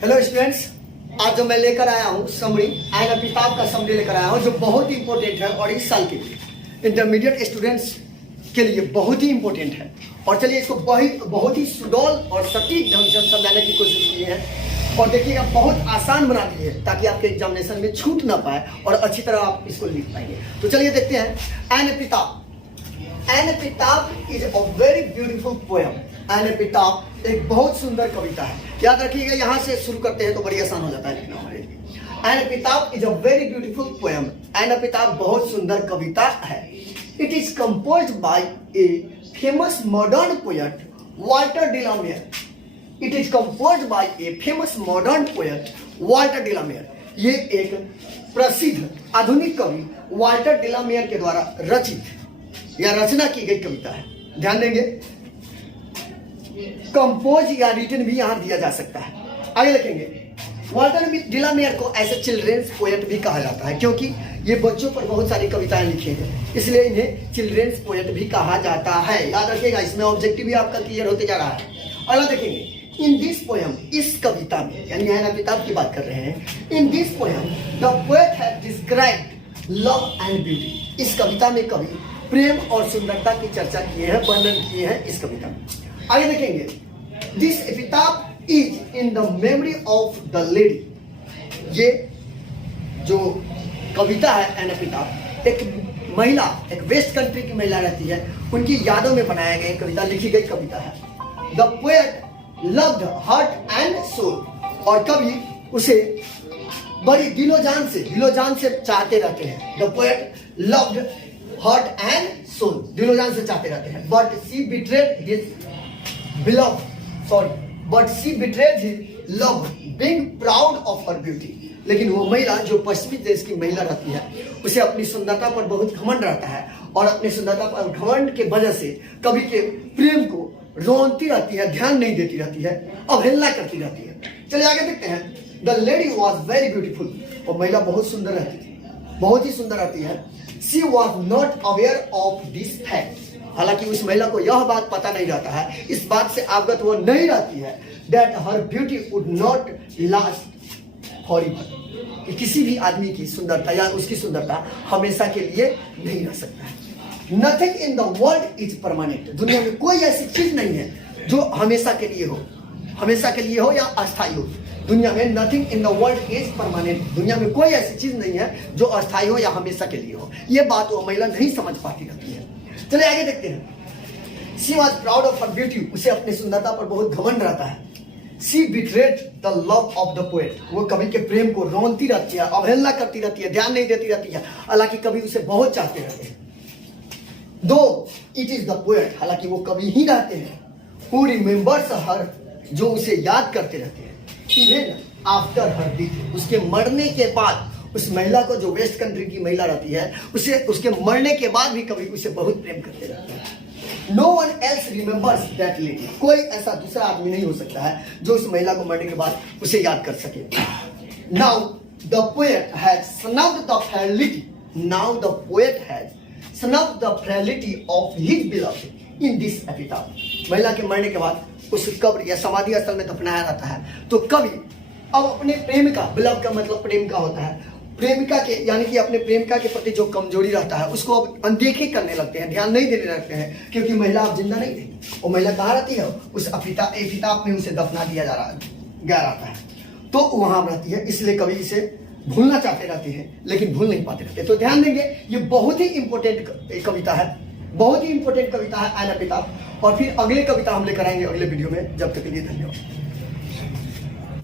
Hello students, आज जो मैं लेकर आया हूँ समरी एंड अमिताभ का समरी लेकर आया हूँ जो बहुत ही इंपॉर्टेंट है और इस साल के लिए इंटरमीडिएट स्टूडेंट्स के लिए बहुत ही इंपॉर्टेंट है। और चलिए इसको बहुत ही सुडौल और सटीक ढंग से हम समझाने की कोशिश की है और देखिएगा बहुत आसान बना दी है ताकि आपके एग्जामिनेशन में छूट ना पाए और अच्छी तरह आप इसको लिख पाएंगे। तो चलिए देखते हैं an Amitabh. An Amitabh is a very beautiful poem. An Amitabh एक बहुत सुंदर कविता है। याद रखिएगा, यहाँ से शुरू करते हैं तो बड़ी आसान हो जाता है लिखना हमारे लिए। An Amitabh is a very beautiful poem. An Amitabh बहुत सुंदर कविता है। It is composed by a famous modern poet Walter de la Mare. It is composed by a famous modern poet Walter de la Mare. ये एक प्रसिद्ध आधुनिक कवि वाल्टर डिलामेयर के द्वारा रचित या रचना की गई कविता है। ध्यान देंगे, कंपोज या रिटन भी यहां दिया जा सकता है। आगे लिखेंगे, वाल्टर डिलामेयर को ऐसे चिल्ड्रेंस पोएट भी कहा जाता है क्योंकि ये बच्चों पर बहुत सारी कविताएं लिखी हैं, इसलिए इन्हें चिल्ड्रेंस पोएट भी कहा जाता है। याद रखिएगा, इसमें ऑब्जेक्टिव भी आपका क्लियर होते जा रहा है। अगला देखेंगे, इन दिस पोएम, इस कविता में यानी एन अमिताभ की बात कर रहे हैं। In this poem the poet has described love and beauty. इस कविता में कवि प्रेम और सुंदरता की चर्चा किए हैं, वर्णन किए हैं इस कविता में। आगे देखेंगे, this epitaph is in the memory of the lady. ये जो कविता है एन एपिटाफ, एक महिला, एक वेस्ट कंट्री की महिला रहती है, उनकी यादों में बनाया गया कविता, लिखी गई कविता है। The poet loved heart and soul. और कवि उसे बड़ी दिलो जान से चाहते रहते हैं। The poet loved heart and soul, दिलो जान से चाहते रहते हैं। But she betrayed his love being proud of her beauty। लेकिन वो महिला जो पश्चिमी देश की महिला रहती है, उसे अपनी सुंदरता पर बहुत घमंड रहता है और अपनी सुंदरता पर घमंड के वजह से कवि के प्रेम को रोनती रहती है, ध्यान नहीं देती रहती है, अवहेलना करती रहती है। चलिए आगे देखते हैं। The lady was very beautiful. और महिला बहुत सुंदर रहती थी, बहुत ही सुंदर रहती है। She was not aware of this fact. हालांकि उस महिला को यह बात पता नहीं रहता है, इस बात से अवगत वो नहीं रहती है, that her beauty would not last forever. कि किसी भी आदमी की सुंदरता या उसकी सुंदरता हमेशा के लिए नहीं रह सकता है। Nothing in the world is permanent. दुनिया में कोई ऐसी चीज नहीं है जो हमेशा के लिए हो या अस्थायी हो। दुनिया में nothing in the world is permanent. दुनिया में कोई ऐसी चीज नहीं है जो अस्थायी हो या हमेशा के लिए हो। यह बात वो महिला नहीं समझ पाती रहती है। चलिए आगे देखते हैं। She was proud of her beauty. उसे अपनी सुंदरता पर बहुत घमंड रहता है। She betrayed the love of the poet. वो कवि के प्रेम को रोनती रहती है, अवहेलना करती रहती है, ध्यान नहीं देती रहती है, हालांकि कवि उसे बहुत चाहते रहते हैं। दो इट इज द पोएट, हालांकि वो कवि ही रहते हैं, हु रिमेंबर्स हर, जो उसे याद करते रहते हैं, इवन आफ्टर हर डेथ। उसके मरने के बाद उस महिला को, जो वेस्ट कंट्री की महिला रहती है, उसे उसके मरने के बाद भी कवि उसे बहुत प्रेम करते रहते हैं। No one else remembers that lady. कोई ऐसा दूसरा आदमी नहीं हो सकता है जो उस महिला को मरने के बाद उसे याद कर सके। Now the poet has snubbed the frailty. Now the poet has snubbed the frailty of his beloved in this epitaph. महिला के मरने के बाद उस कब्र या समाधि स्थल में दफनाया जाता है, तो कवि अब अपने प्रेमिका, बिलव का मतलब प्रेमिका होता है, प्रेमिका के यानी कि अपने प्रेमिका के प्रति जो कमजोरी रहता है उसको अब अनदेखी करने लगते हैं, ध्यान नहीं देने लगते हैं, क्योंकि महिला अब जिंदा नहीं थी। वो महिला कहाँ रहती है? उस एपिटाफ में उसे दफना दिया गया रहता है, तो वहां रहती है। इसलिए कवि इसे भूलना चाहते रहते हैं लेकिन भूल नहीं पाते रहते। तो ध्यान देंगे, ये बहुत ही इंपॉर्टेंट कविता है, बहुत ही इंपॉर्टेंट कविता है एन अमिताभ। और फिर अगले कविता हम लेकर आएंगे अगले वीडियो में। जब तक के लिए धन्यवाद।